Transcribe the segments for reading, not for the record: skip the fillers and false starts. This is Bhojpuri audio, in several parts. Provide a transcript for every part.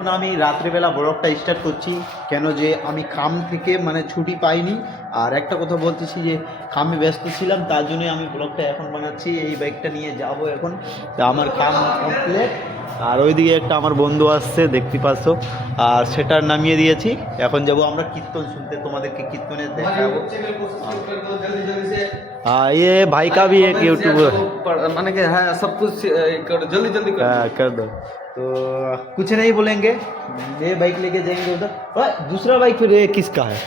এখন আমি রাত্রিবেলা ব্লগটা স্টার্ট করছি কেন যে আমি কাম থেকে মানে ছুটি পাইনি। আর একটা কথা বলতেছি যে কামে ব্যস্ত ছিলাম, তার জন্যই আমি ব্লগটা এখন বানাচ্ছি। এই বাইকটা নিয়ে যাব এখন, তো আমার কাম কমপ্লিট। আর ওইদিকে একটা আমার বন্ধু আসছে দেখতে পাচ্ছ, আর সেটা নামিয়ে দিয়েছি। এখন যাব আমরা কীর্তন শুনতে, তোমাদেরকে কীর্তনে দেখাবো। ये भाई का भी एक यूट्यूब मैंने कहा है सब कुछ जल्दी जल्दी कर दो। तो कुछ नहीं बोलेंगे, ये बाइक लेके जाएंगे उधर। और दूसरा बाइक फिर ये किसका है?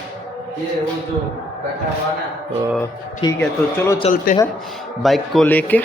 ये वो जो बैठा हुआ ना। तो ठीक है, तो चलो चलते हैं बाइक को लेके।